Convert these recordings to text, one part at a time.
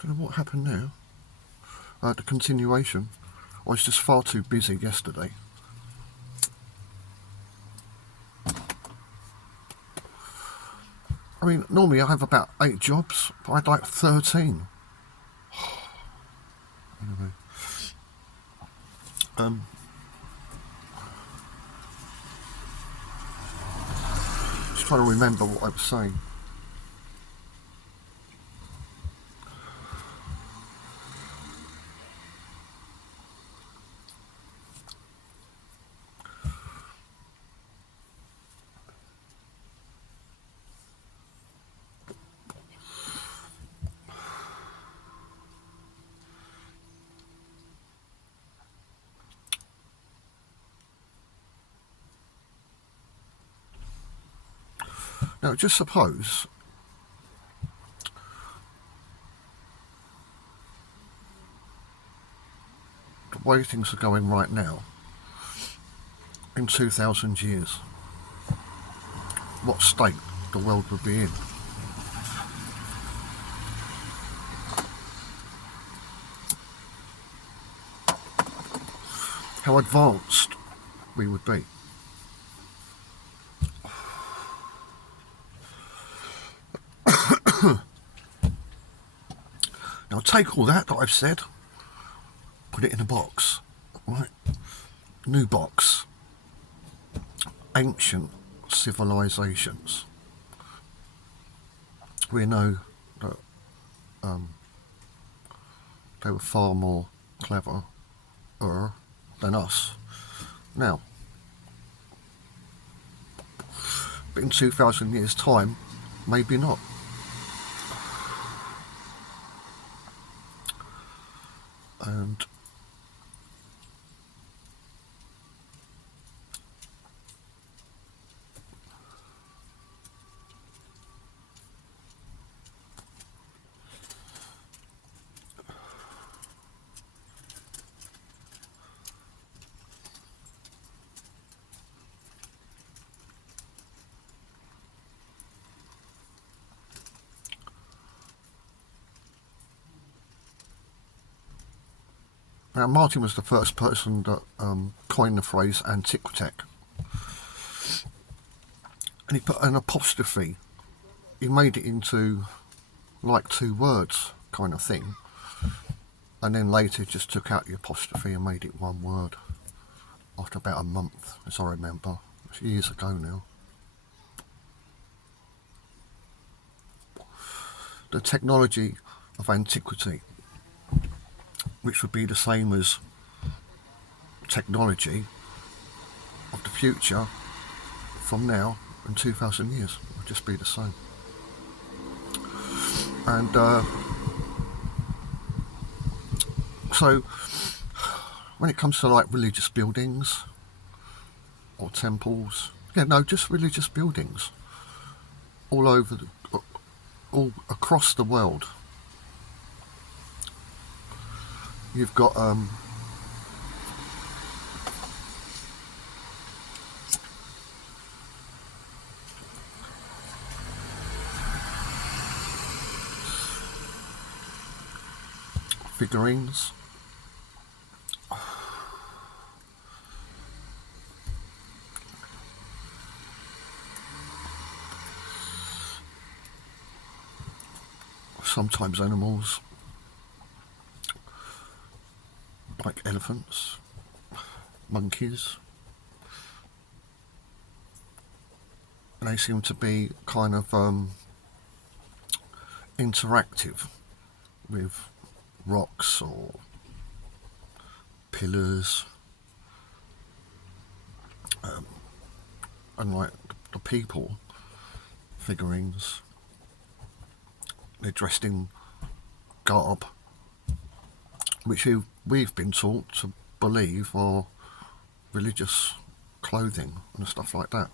Don't know what happened there. The continuation. I was just far too busy yesterday. I mean, normally I have about 8 jobs, but I had like 13. Anyway. Just trying to remember what I was saying. Now, just suppose the way things are going right now, in 2,000 years, what state the world would be in. How advanced we would be. Now take all that I've said, put it in a box, right? New box. Ancient civilizations. We know that they were far more clever than us. Now, but in 2,000 years' time, maybe not. And now, Martin was the first person that coined the phrase antiquitech. And he put an apostrophe. He made it into like 2 words kind of thing. And then later just took out the apostrophe and made it 1 word. After about a month, as I remember. It's years ago now. The technology of antiquity, which would be the same as technology of the future from now and 2,000 years. It would just be the same. And so when it comes to like religious buildings or temples, just religious buildings all over all across the world. You've got figurines. Sometimes animals, like elephants, monkeys, and they seem to be kind of interactive with rocks or pillars, and like the people figurines, they're dressed in garb which we've been taught to believe are religious clothing and stuff like that.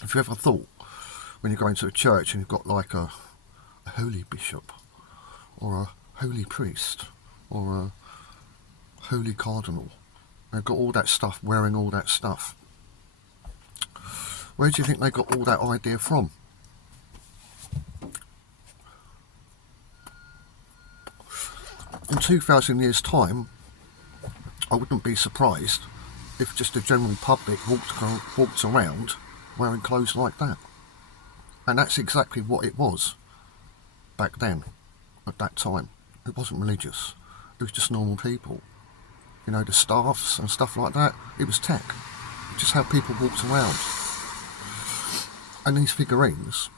Have you ever thought, when you go into a church and you've got like a holy bishop or a holy priest or a holy cardinal, they've got all that stuff, wearing all that stuff. Where do you think they got all that idea from? in 2,000 years' time, I wouldn't be surprised if just the general public walked around wearing clothes like that. And that's exactly what it was back then, at that time. It wasn't religious. It was just normal people. You know, the staffs and stuff like that. It was tech. Just how people walked around. And these figurines,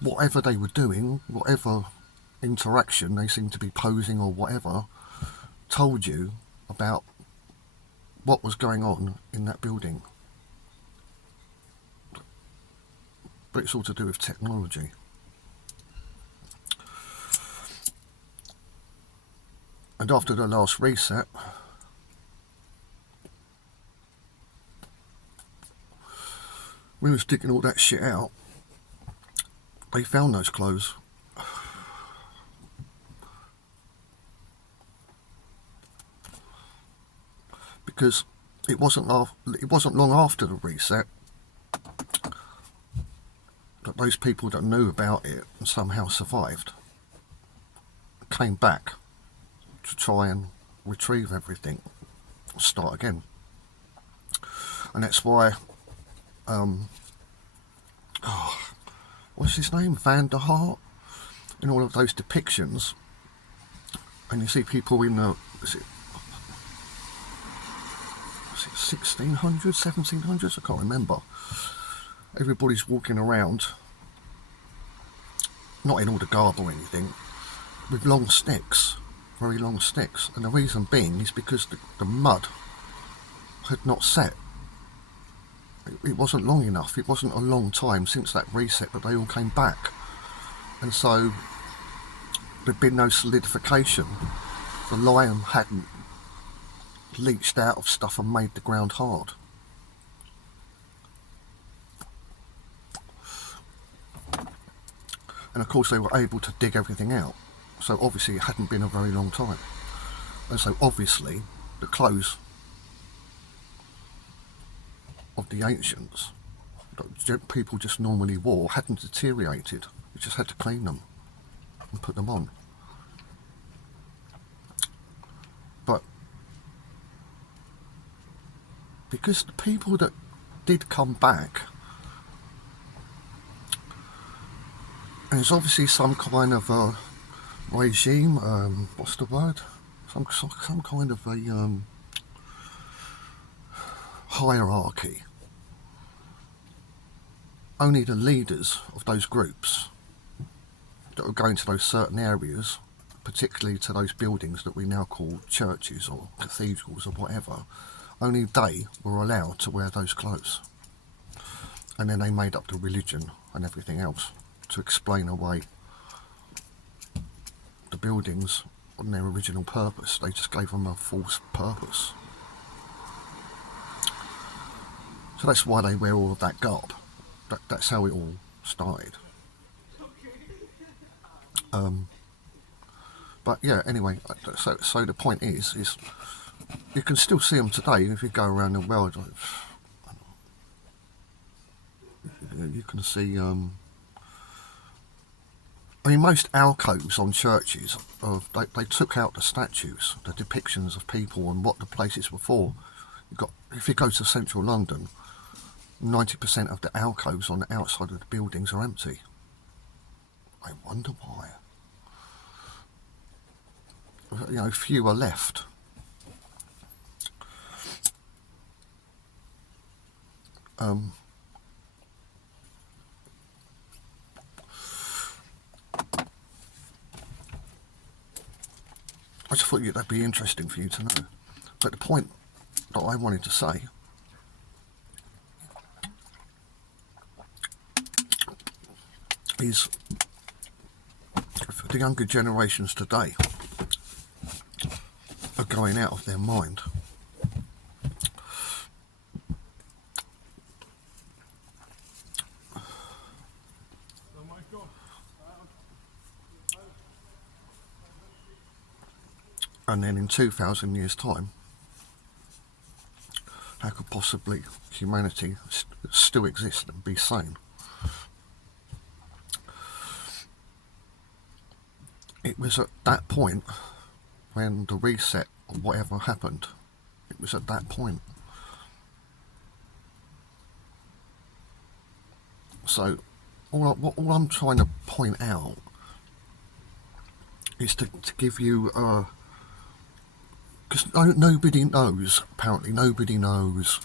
whatever they were doing, whatever interaction they seemed to be posing or whatever, told you about what was going on in that building. But it's all to do with technology. And after the last reset, we was digging all that shit out. They found those clothes. Because it wasn't long after the reset that those people that knew about it and somehow survived came back to try and retrieve everything, start again. And that's why what's his name, Van der Hart, in all of those depictions, and you see people in the 1600s, 1700s, I can't remember. Everybody's walking around, not in all the garb or anything, with long sticks, very long sticks. And the reason being is because the mud had not set. It wasn't long enough. It wasn't a long time since that reset that they all came back. And so there'd been no solidification. The lime hadn't leached out of stuff and made the ground hard. And of course they were able to dig everything out. So obviously it hadn't been a very long time. And so obviously the clothes of the ancients that people just normally wore hadn't deteriorated. You just had to clean them and put them on. But because the people that did come back, and there's obviously some kind of a regime, what's the word? Some kind of a hierarchy. Only the leaders of those groups that were going to those certain areas, particularly to those buildings that we now call churches or cathedrals or whatever, only they were allowed to wear those clothes. And then they made up the religion and everything else to explain away the buildings on their original purpose. They just gave them a false purpose. So that's why they wear all of that garb. That's how it all started. But yeah, anyway, so the point is you can still see them today if you go around the world. You can see, I mean, most alcoves on churches, they took out the statues, the depictions of people and what the places were for. If you go to central London, 90% of the alcoves on the outside of the buildings are empty. I wonder why. You know, few are left. I just thought that'd be interesting for you to know. But the point that I wanted to say is for the younger generations today are going out of their mind. And then in 2,000 years' time, how could possibly humanity still exist and be sane? it was at that point when the reset or whatever happened. It was at that point. So all I'm trying to point out is to give you, because nobody knows, apparently nobody knows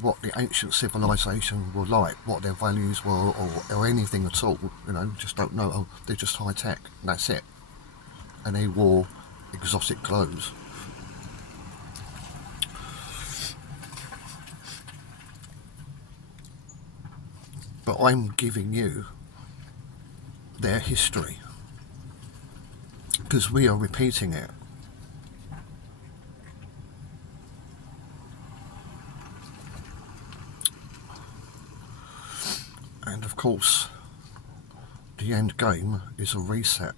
what the ancient civilization were like, what their values were, or anything at all. You know, just don't know. Oh, they're just high tech, and that's it. And they wore exotic clothes. But I'm giving you their history, because we are repeating it. And of course, the end game is a reset.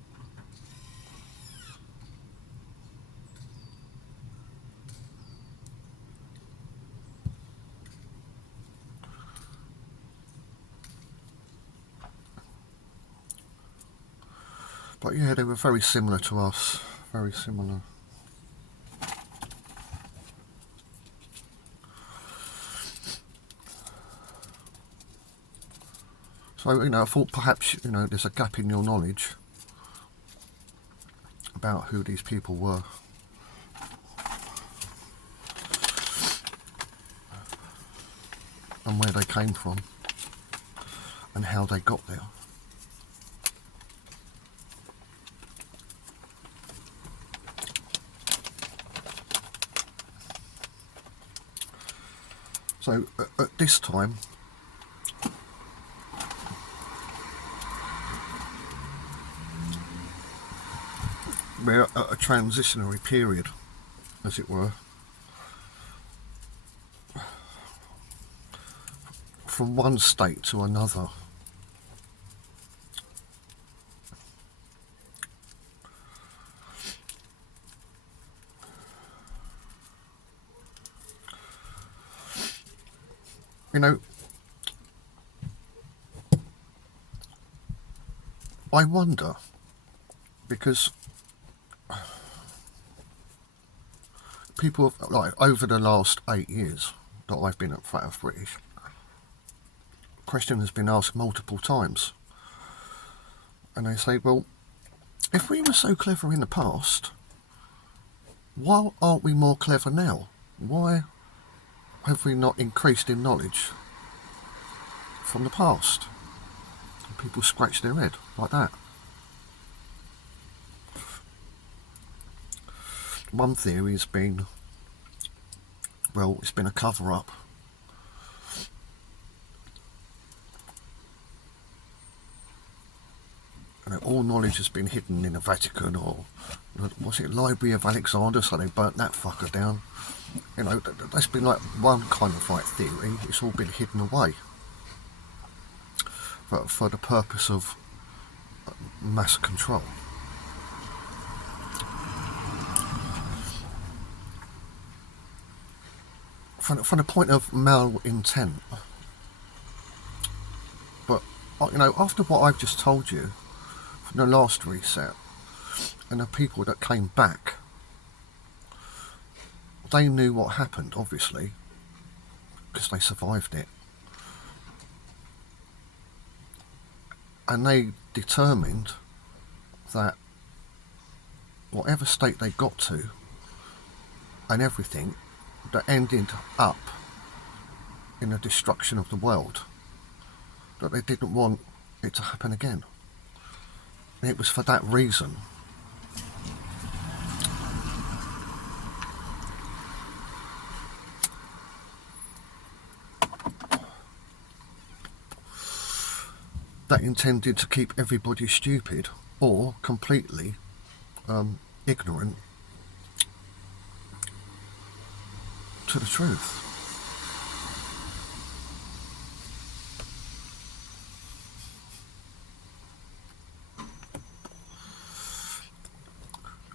But yeah, they were very similar to us, very similar. So, you know, I thought perhaps, you know, there's a gap in your knowledge about who these people were. And where they came from. And how they got there. So, at this time, we're at a transitionary period, as it were, from one state to another. You know, I wonder, because people, like, over the last 8 years that I've been at Flat Earth British, the question has been asked multiple times. And they say, well, if we were so clever in the past, why aren't we more clever now? Why have we not increased in knowledge from the past? And people scratch their head like that. One theory has been, well, it's been a cover-up. You know, all knowledge has been hidden in the Vatican, or was it Library of Alexander, so they burnt that fucker down. You know, that's been like one kind of like theory. It's all been hidden away for the purpose of mass control. From the point of malintent. But, you know, after what I've just told you, from the last reset, and the people that came back, they knew what happened, obviously, because they survived it. And they determined that whatever state they got to, and everything, that ended up in the destruction of the world, that they didn't want it to happen again. And it was for that reason that intended to keep everybody stupid or completely ignorant to the truth.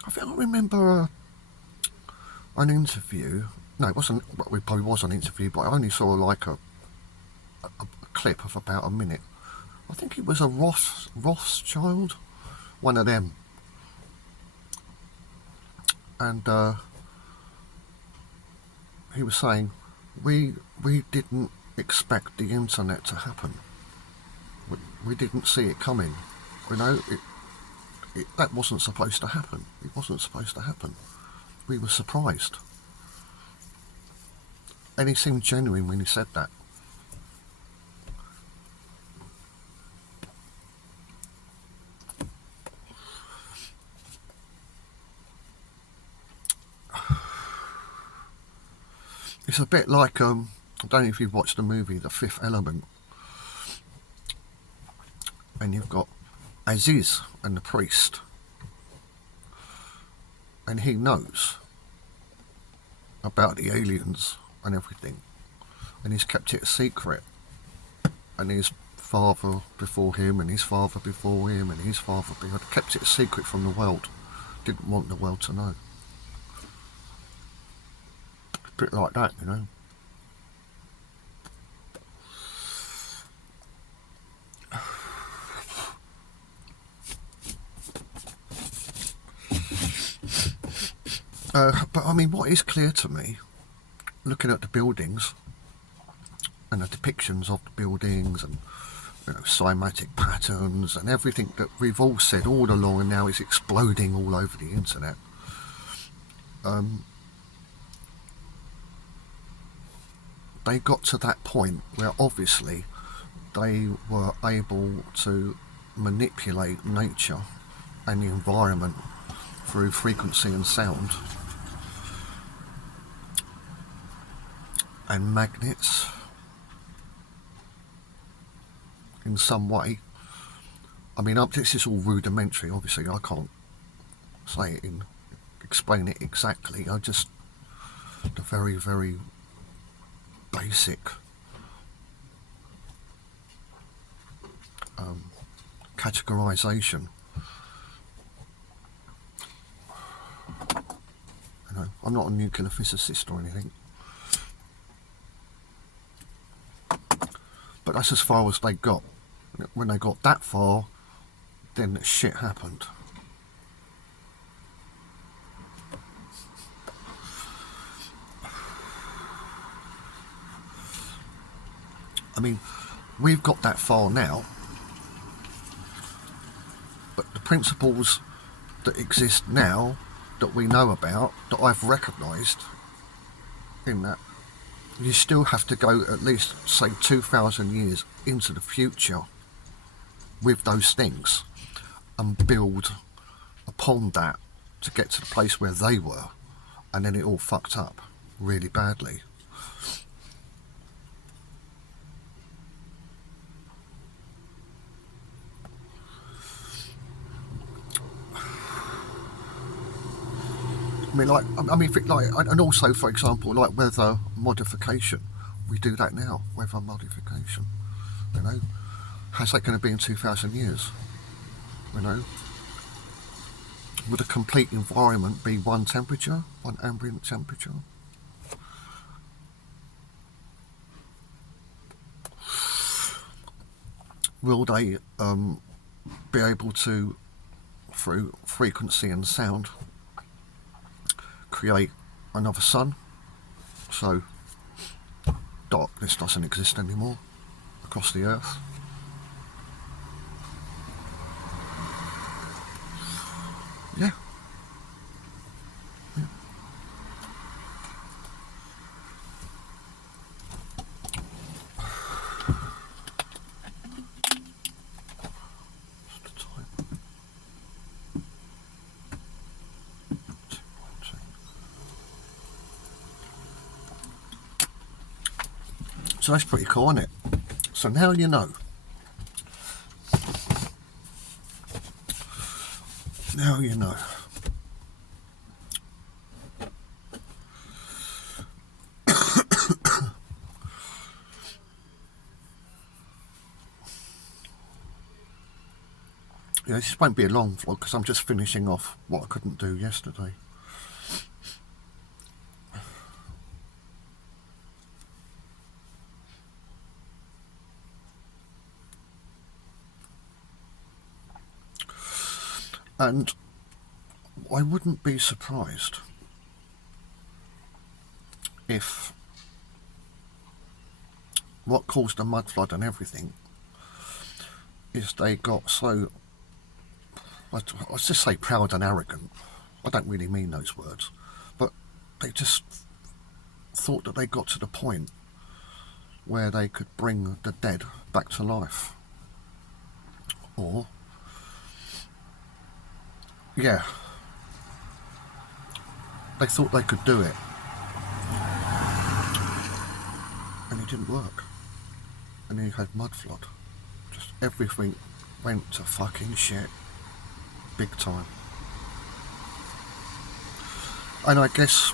I think I remember an interview. No, it wasn't. Well, it probably was an interview, but I only saw like a clip of about a minute. I think it was a Rothschild, one of them, and he was saying, we didn't expect the internet to happen. We didn't see it coming. You know, that wasn't supposed to happen. It wasn't supposed to happen. We were surprised. And he seemed genuine when he said that. It's a bit like, I don't know if you've watched the movie The Fifth Element, and you've got Aziz and the priest, and he knows about the aliens and everything, and he's kept it a secret, and his father before him, and his father before him, and his father before him, kept it a secret from the world, didn't want the world to know. A bit like that, you know. But I mean, what is clear to me, looking at the buildings and the depictions of the buildings, and you know, cymatic patterns and everything that we've all said all along, and now is exploding all over the internet. They got to that point where obviously they were able to manipulate nature and the environment through frequency and sound and magnets in some way. I mean, this is all rudimentary, obviously. I can't say it explain it exactly. I just, the very, very basic categorization. You know, I'm not a nuclear physicist or anything, but that's as far as they got. When they got that far, then shit happened. I mean, we've got that far now, but the principles that exist now, that we know about, that I've recognised in that, you still have to go at least, say, 2,000 years into the future with those things and build upon that to get to the place where they were, and then it all fucked up really badly. I mean, and also, for example, like weather modification. We do that now, weather modification. You know, how's that going to be in 2,000 years? You know, would a complete environment be one temperature, one ambient temperature? Will they be able to, through frequency and sound, create another sun, so darkness doesn't exist anymore across the earth? Yeah. Yeah. What's the time? So that's pretty cool, isn't it? So now you know. Now you know. Yeah, this won't be a long vlog because I'm just finishing off what I couldn't do yesterday. And I wouldn't be surprised if what caused the mud flood and everything is they got so, let's just say, proud and arrogant. I don't really mean those words, but they just thought that they got to the point where they could bring the dead back to life. Or, yeah, they thought they could do it, and it didn't work. And then you had mud flood. Just everything went to fucking shit, big time. And I guess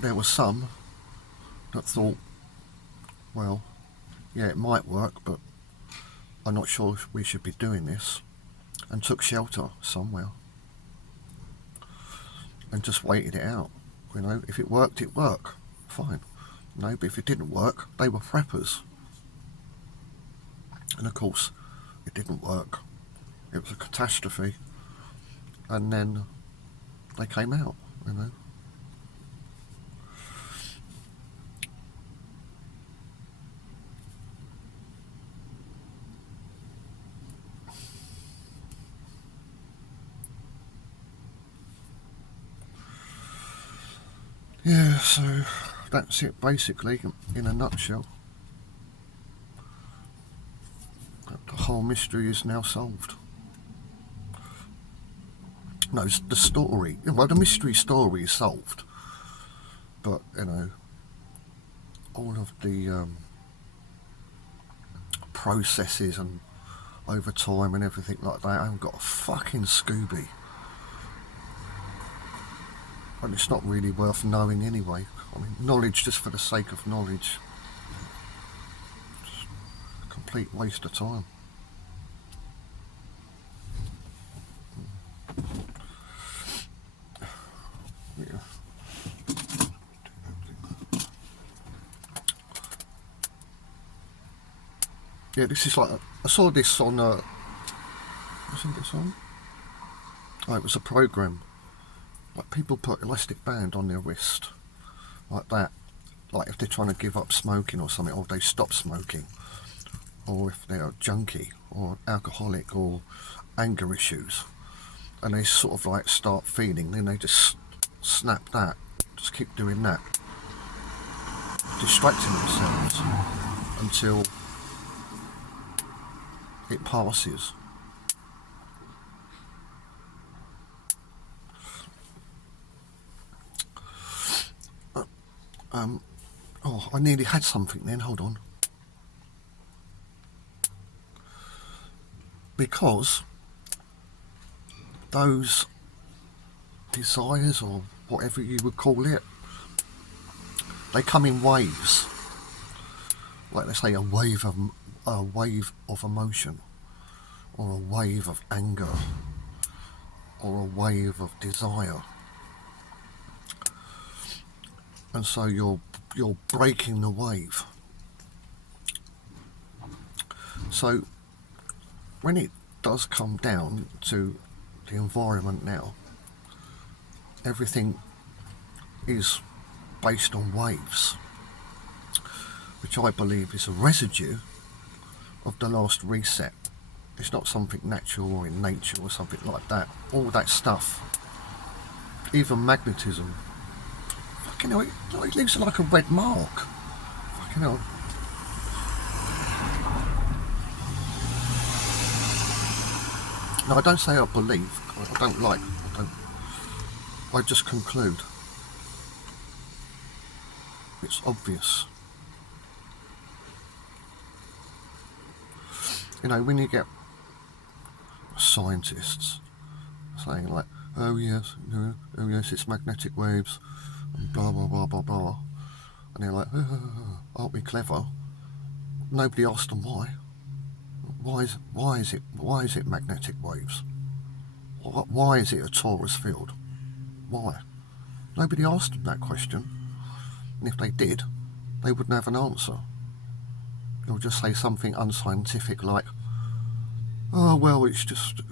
there were some that thought, well, yeah, it might work, but I'm not sure if we should be doing this, and took shelter somewhere and just waited it out. You know, if it worked, it worked, fine. No, but if it didn't work, they were preppers. And of course, it didn't work. It was a catastrophe. And then they came out, you know. Yeah, so that's it basically, in a nutshell. The whole mystery is now solved. No, the story, well, the mystery story is solved, but, you know, all of the processes and over time and everything like that, I haven't got a fucking Scooby. And it's not really worth knowing anyway. I mean, knowledge just for the sake of knowledge. Just a complete waste of time. Yeah. Yeah, this is like, I saw this on, wasn't this on? Oh, it was a program. Like, people put elastic band on their wrist, like that, like if they're trying to give up smoking or something, or they stop smoking, or if they're a junkie or alcoholic or anger issues, and they sort of like start feeling, then they just snap that, just keep doing that, distracting themselves until it passes. Oh, I nearly had something then, hold on. Because those desires, or whatever you would call it, they come in waves. Like they say, a wave of emotion, or a wave of anger, or a wave of desire. And so you're breaking the wave. So when it does come down to the environment now, everything is based on waves, which I believe is a residue of the last reset. It's not something natural or in nature or something like that. All that stuff, even magnetism, fucking hell, it leaves like a red mark. Fucking hell. No, I don't say I believe. I don't like. I just conclude. It's obvious. You know, when you get scientists saying like, oh yes, no, oh yes, it's magnetic waves, and blah blah blah blah blah, and they're like, oh, aren't we clever? Nobody asked them why. Why is it magnetic waves? Why is it a torus field? Why? Nobody asked them that question, and if they did, they wouldn't have an answer. They'll just say something unscientific like, oh well, it's just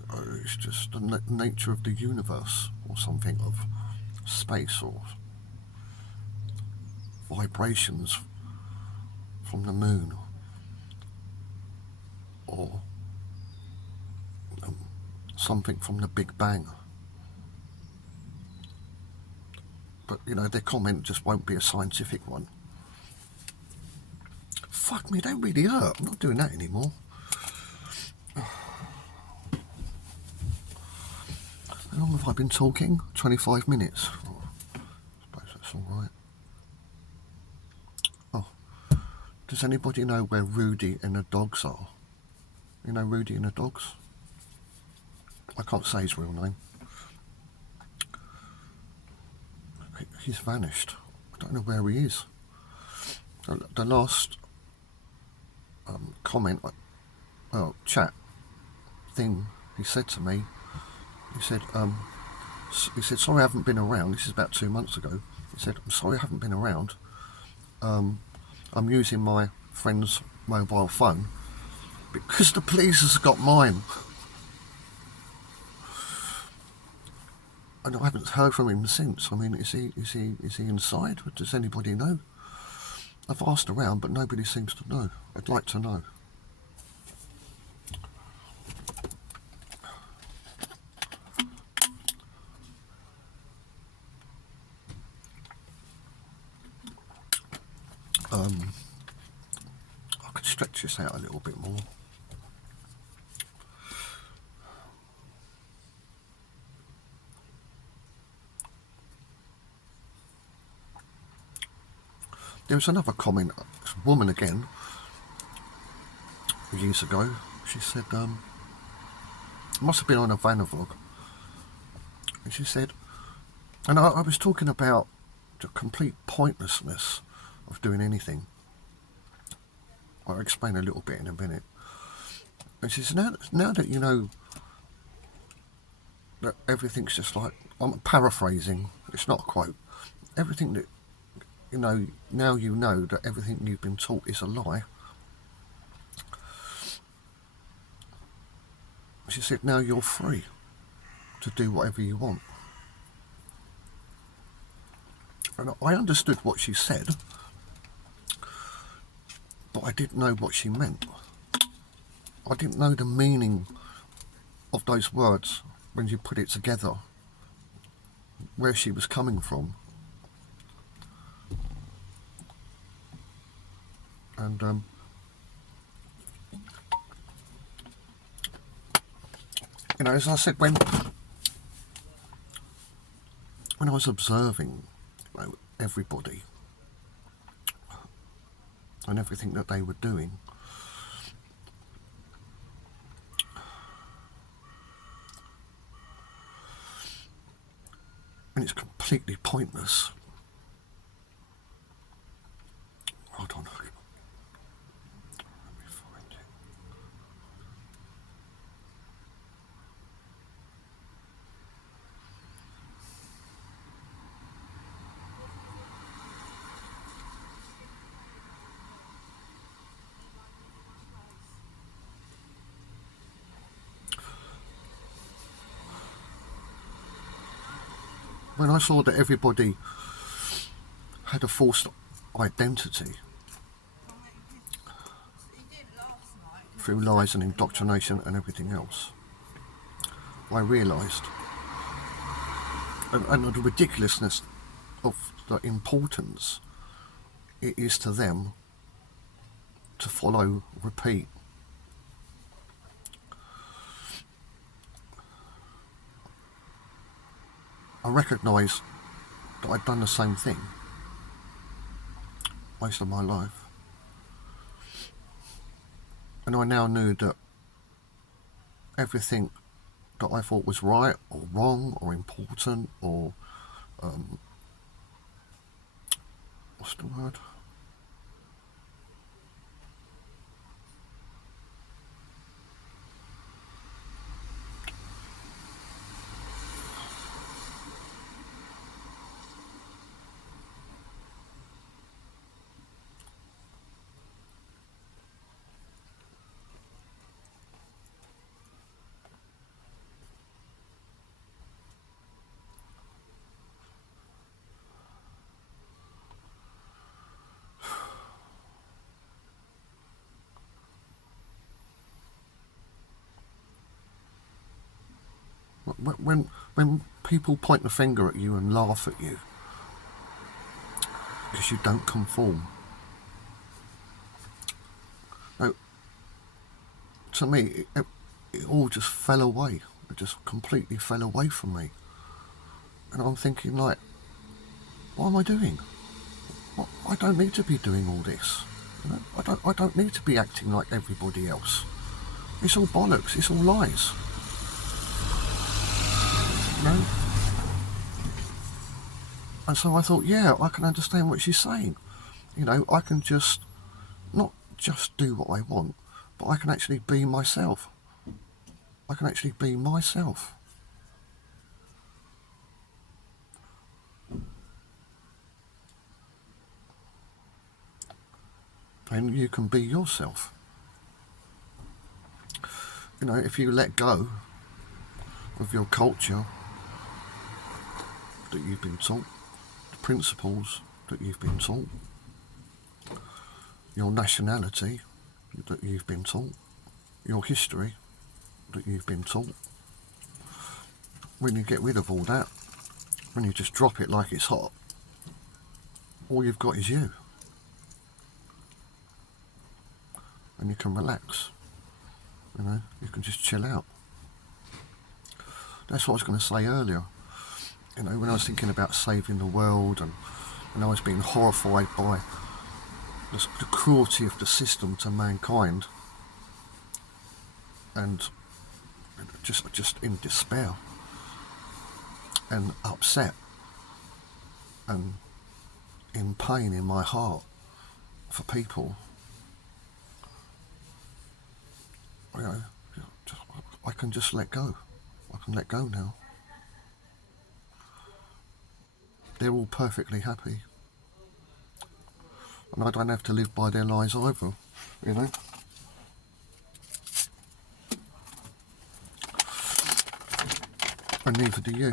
the nature of the universe, or something, of space, or vibrations from the moon, or something from the Big Bang. But, you know, their comment just won't be a scientific one. Fuck me, they really hurt. I'm not doing that anymore. How long have I been talking? 25 minutes. Oh, I suppose that's alright. Oh, does anybody know where Rudy and the dogs are? You know Rudy and the dogs? I can't say his real name. He's vanished. I don't know where he is. The last comment, chat thing he said to me, he said, sorry I haven't been around. This is about 2 months ago. He said, I'm sorry I haven't been around. I'm using my friend's mobile phone because the police has got mine. And I haven't heard from him since. I mean, is he inside? Does anybody know? I've asked around, but nobody seems to know. I'd like to know. I could stretch this out a little bit more. There was another comment, a woman again, years ago. She said, it must have been on a vanavlog. And she said, and I was talking about the complete pointlessness of doing anything. I'll explain a little bit in a minute. And she said, now that you know that everything's just like, I'm paraphrasing, it's not a quote, everything that, you know, now you know that everything you've been taught is a lie. She said, now you're free to do whatever you want. And I understood what she said, but I didn't know what she meant. I didn't know the meaning of those words when you put it together, where she was coming from. And you know, as I said, when I was observing, you know, everybody and everything that they were doing, and it's completely pointless. Hold on. Let me find it. When I saw that everybody had a false identity through lies and indoctrination and everything else, I realised, and the ridiculousness of the importance it is to them to follow, repeat. I recognised that I'd done the same thing most of my life. And I now knew that everything that I thought was right or wrong or important or what's the word? when people point the finger at you and laugh at you because you don't conform, now, to me, it all just fell away. It just completely fell away from me. And I'm thinking, like, what am I doing? I don't need to be doing all this. You know? I don't need to be acting like everybody else. It's all bollocks. It's all lies. You know? And so I thought, yeah, I can understand what she's saying. You know, I can just not just do what I want, but I can actually be myself. I can actually be myself. And you can be yourself. You know, if you let go of your culture that you've been taught, the principles that you've been taught, your nationality that you've been taught, your history that you've been taught, when you get rid of all that, when you just drop it like it's hot, all you've got is you. And you can relax. You know, you can just chill out. That's what I was going to say earlier. You know, when I was thinking about saving the world and I was being horrified by the cruelty of the system to mankind, and just in despair and upset and in pain in my heart for people. You know, I can just let go. I can let go now. They're all perfectly happy. And I don't have to live by their lies either, you know. And neither do you.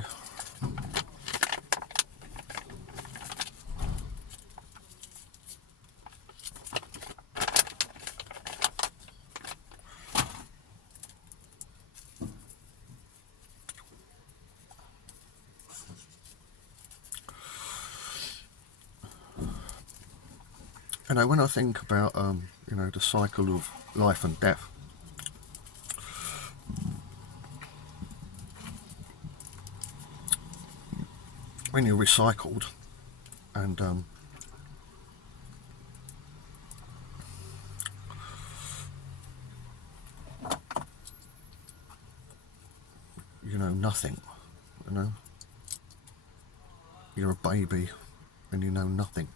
You know, when I think about, you know, the cycle of life and death, when you're recycled and you know nothing, you know, you're a baby and you know nothing.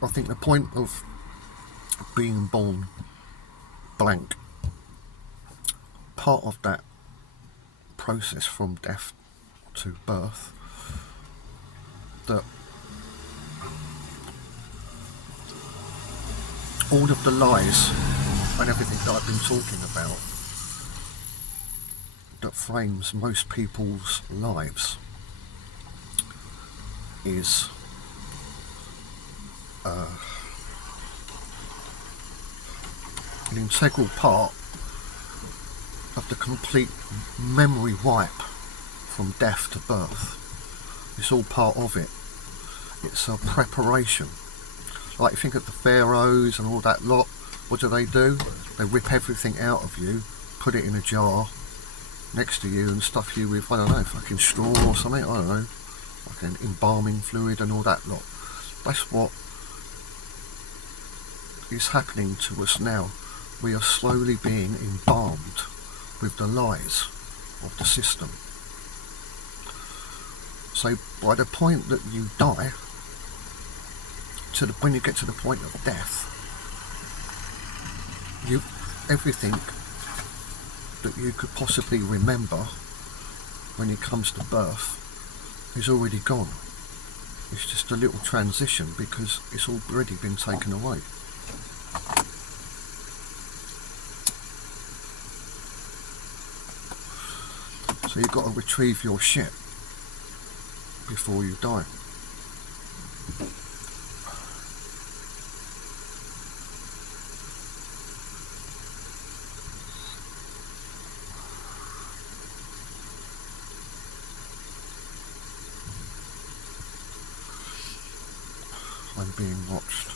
I think the point of being born blank, part of that process from death to birth, that all of the lies and everything that I've been talking about that frames most people's lives is an integral part of the complete memory wipe from death to birth. It's all part of it. It's a preparation. Like, you think of the pharaohs and all that lot, what do? They rip everything out of you, put it in a jar next to you and stuff you with, I don't know, fucking straw or something, I don't know, fucking embalming fluid and all that lot. That's what is happening to us now. We are slowly being embalmed with the lies of the system. So by the point that you die, when you get to the point of death, everything that you could possibly remember when it comes to birth is already gone. It's just a little transition because it's already been taken away. So you've got to retrieve your shit before you die. being watched.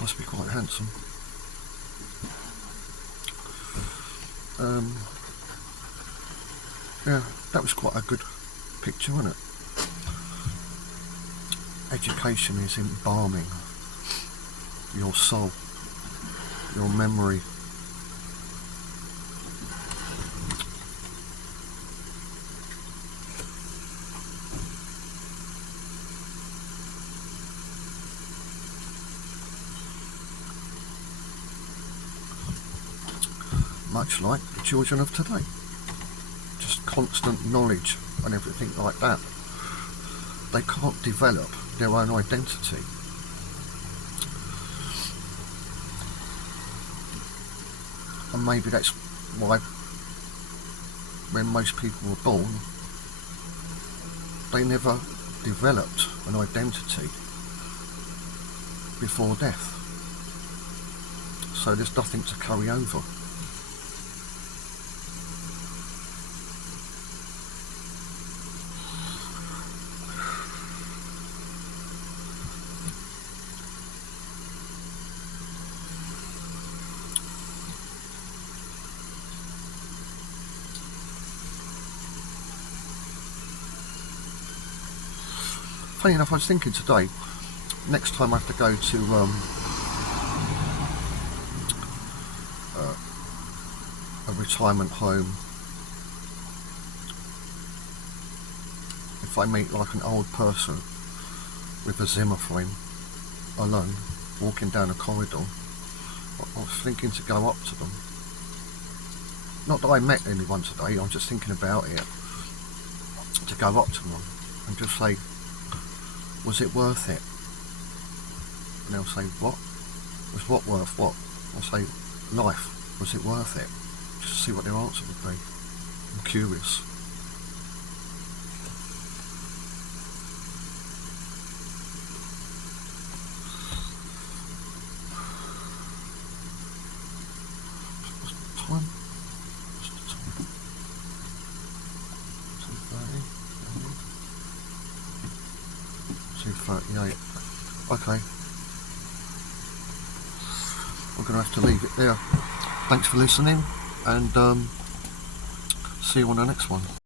Must be quite handsome. Yeah, that was quite a good picture, wasn't it? Education is embalming your soul, your memory. Much like the children of today. Just constant knowledge and everything like that. They can't develop their own identity. And maybe that's why when most people were born, they never developed an identity before death. So there's nothing to carry over. Funny enough, I was thinking today, next time I have to go to a retirement home, if I meet like an old person with a Zimmer frame alone walking down a corridor, I was thinking to go up to them. Not that I met anyone today, I'm just thinking about it, to go up to them and just say, was it worth it? And they'll say, what? Was what worth what? I'll say, life. Was it worth it? Just to see what their answer would be. I'm curious. What's the time? What's the time? 2:38. Okay. We're going to have to leave it there. Thanks for listening, and see you on the next one.